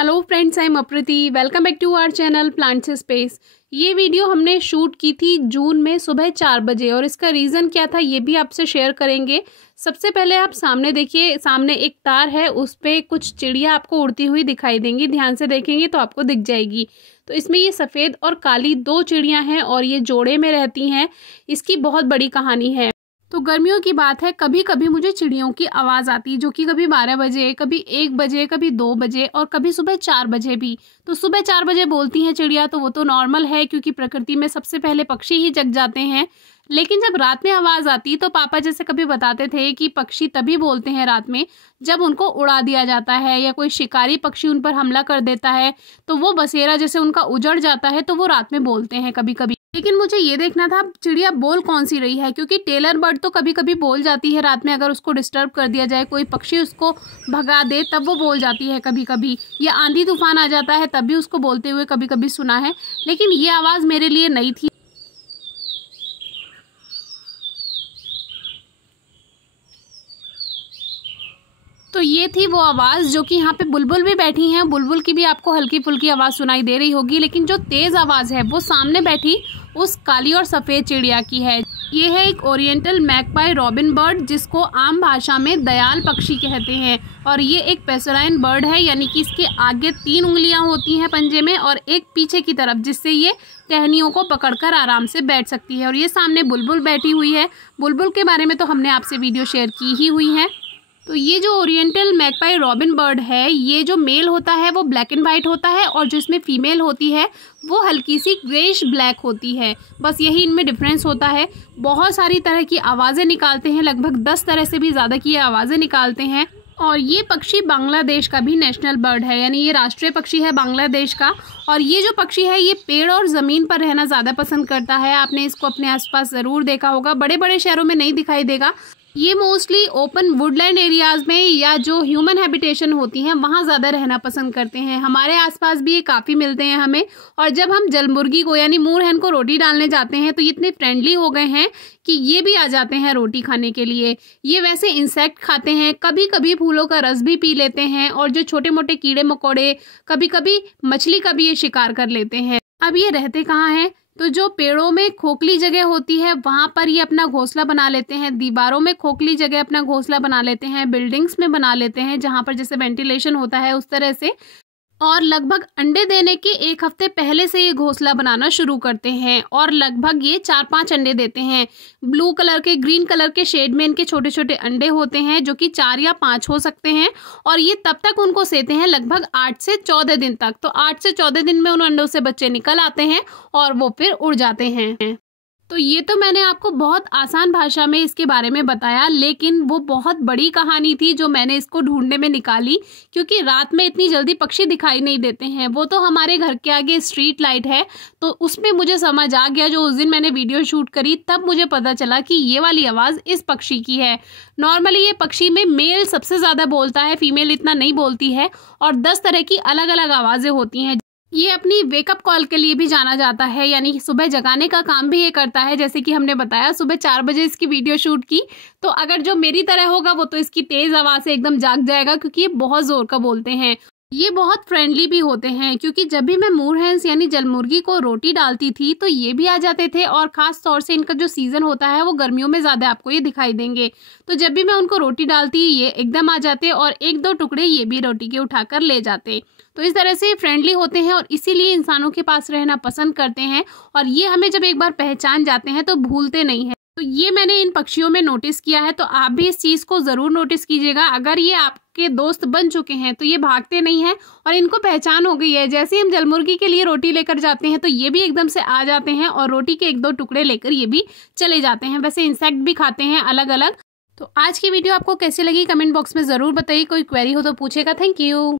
Hello friends, I am Aprati. Welcome back to our channel plants space. ये video हमने shoot की थी जून में सुबह 4 बजे और इसका रीज़न क्या था ये भी आपसे शेयर करेंगे। सबसे पहले आप सामने देखिए, सामने एक तार है, उस पर कुछ चिड़िया आपको उड़ती हुई दिखाई देंगी। ध्यान से देखेंगे तो आपको दिख जाएगी। तो इसमें ये सफ़ेद और काली 2 चिड़िया हैं और ये जोड़े में रहती हैं। इसकी बहुत बड़ी कहानी है। तो गर्मियों की बात है, कभी कभी मुझे चिड़ियों की आवाज़ आती, जो कि कभी 12 बजे, कभी 1 बजे, कभी 2 बजे और कभी सुबह 4 बजे भी। तो सुबह 4 बजे बोलती हैं चिड़िया, तो वो तो नॉर्मल है क्योंकि प्रकृति में सबसे पहले पक्षी ही जग जाते हैं। लेकिन जब रात में आवाज़ आती तो पापा जैसे कभी बताते थे कि पक्षी तभी बोलते हैं रात में जब उनको उड़ा दिया जाता है या कोई शिकारी पक्षी उन पर हमला कर देता है, तो वो बसेरा जैसे उनका उजड़ जाता है, तो वो रात में बोलते हैं कभी कभी। लेकिन मुझे ये देखना था चिड़िया बोल कौन सी रही है, क्योंकि टेलर बर्ड तो कभी कभी बोल जाती है रात में, अगर उसको डिस्टर्ब कर दिया जाए, कोई पक्षी उसको भगा दे तब वो बोल जाती है कभी कभी, या आंधी तूफान आ जाता है तब भी उसको बोलते हुए कभी कभी सुना है। लेकिन ये आवाज़ मेरे लिए नई थी। तो ये थी वो आवाज़, जो कि यहाँ पे बुलबुल भी बैठी हैं। बुलबुल की भी आपको हल्की फुल्की आवाज़ सुनाई दे रही होगी, लेकिन जो तेज़ आवाज़ है वो सामने बैठी उस काली और सफ़ेद चिड़िया की है। ये है एक ओरिएंटल मैगपाई रॉबिन बर्ड, जिसको आम भाषा में दयाल पक्षी कहते हैं। और ये एक पेसराइन बर्ड है, यानी कि इसके आगे 3 उंगलियां होती हैं पंजे में और एक पीछे की तरफ, जिससे ये टहनियों को पकड़कर आराम से बैठ सकती है। और ये सामने बुलबुल बैठी हुई है। बुलबुल के बारे में तो हमने आपसे वीडियो शेयर की ही हुई है। तो ये जो ओरिएंटल मैगपाई रॉबिन बर्ड है, ये जो मेल होता है वो ब्लैक एंड वाइट होता है और जो इसमें फीमेल होती है वो हल्की सी ग्रेइश ब्लैक होती है। बस यही इनमें डिफरेंस होता है। बहुत सारी तरह की आवाज़ें निकालते हैं, लगभग 10 तरह से भी ज़्यादा की आवाज़ें निकालते हैं। और ये पक्षी बांग्लादेश का भी नेशनल बर्ड है, यानी ये राष्ट्रीय पक्षी है बांग्लादेश का। और ये जो पक्षी है ये पेड़ और ज़मीन पर रहना ज़्यादा पसंद करता है। आपने इसको अपने आसपास ज़रूर देखा होगा, बड़े बड़े शहरों में नहीं दिखाई देगा। ये मोस्टली ओपन वुडलैंड एरियाज़ में या जो ह्यूमन हैबिटेशन होती हैं वहाँ ज़्यादा रहना पसंद करते हैं। हमारे आसपास भी ये काफ़ी मिलते हैं हमें। और जब हम जलमुर्गी को यानी मोर hen को रोटी डालने जाते हैं तो ये इतने फ्रेंडली हो गए हैं कि ये भी आ जाते हैं रोटी खाने के लिए। ये वैसे इंसेक्ट खाते हैं, कभी कभी फूलों का रस भी पी लेते हैं और जो छोटे मोटे कीड़े मकोड़े, कभी कभी मछली का भी ये शिकार कर लेते हैं। अब ये रहते कहाँ हैं? तो जो पेड़ों में खोखली जगह होती है वहाँ पर ये अपना घोंसला बना लेते हैं। दीवारों में खोखली जगह अपना घोंसला बना लेते हैं, बिल्डिंग्स में बना लेते हैं जहाँ पर जैसे वेंटिलेशन होता है उस तरह से। और लगभग अंडे देने के 1 हफ्ते पहले से ये घोंसला बनाना शुरू करते हैं और लगभग ये 4-5 अंडे देते हैं। ब्लू कलर के, ग्रीन कलर के शेड में इनके छोटे छोटे अंडे होते हैं, जो कि 4 या 5 हो सकते हैं। और ये तब तक उनको सेते हैं लगभग 8 से 14 दिन तक। तो 8 से 14 दिन में उन अंडों से बच्चे निकल आते हैं और वो फिर उड़ जाते हैं। तो ये तो मैंने आपको बहुत आसान भाषा में इसके बारे में बताया, लेकिन वो बहुत बड़ी कहानी थी जो मैंने इसको ढूंढने में निकाली, क्योंकि रात में इतनी जल्दी पक्षी दिखाई नहीं देते हैं। वो तो हमारे घर के आगे स्ट्रीट लाइट है, तो उसमें मुझे समझ आ गया, जो उस दिन मैंने वीडियो शूट करी तब मुझे पता चला कि ये वाली आवाज़ इस पक्षी की है। नॉर्मली ये पक्षी में मेल सबसे ज़्यादा बोलता है, फीमेल इतना नहीं बोलती है। और 10 तरह की अलग अलग आवाज़ें होती हैं। ये अपनी वेकअप कॉल के लिए भी जाना जाता है, यानी सुबह जगाने का काम भी ये करता है। जैसे कि हमने बताया सुबह 4 बजे इसकी वीडियो शूट की, तो अगर जो मेरी तरह होगा वो तो इसकी तेज़ आवाज़ से एकदम जाग जाएगा, क्योंकि ये बहुत ज़ोर का बोलते हैं। ये बहुत फ्रेंडली भी होते हैं, क्योंकि जब भी मैं मोर hen यानी जलमुर्गी को रोटी डालती थी तो ये भी आ जाते थे। और ख़ास तौर से इनका जो सीज़न होता है वो गर्मियों में ज़्यादा आपको ये दिखाई देंगे। तो जब भी मैं उनको रोटी डालती ये एकदम आ जाते और 1-2 टुकड़े ये भी रोटी के उठाकर ले जाते। तो इस तरह से फ्रेंडली होते हैं और इसीलिए इंसानों के पास रहना पसंद करते हैं। और ये हमें जब एक बार पहचान जाते हैं तो भूलते नहीं हैं। तो ये मैंने इन पक्षियों में नोटिस किया है, तो आप भी इस चीज़ को ज़रूर नोटिस कीजिएगा। अगर ये आपके दोस्त बन चुके हैं तो ये भागते नहीं हैं और इनको पहचान हो गई है। जैसे हम जलमुर्गी के लिए रोटी लेकर जाते हैं तो ये भी एकदम से आ जाते हैं और रोटी के 1-2 टुकड़े लेकर ये भी चले जाते हैं। वैसे इंसेक्ट भी खाते हैं अलग अलग। तो आज की वीडियो आपको कैसी लगी कमेंट बॉक्स में ज़रूर बताइए। कोई क्वेरी हो तो पूछेगा। Thank you.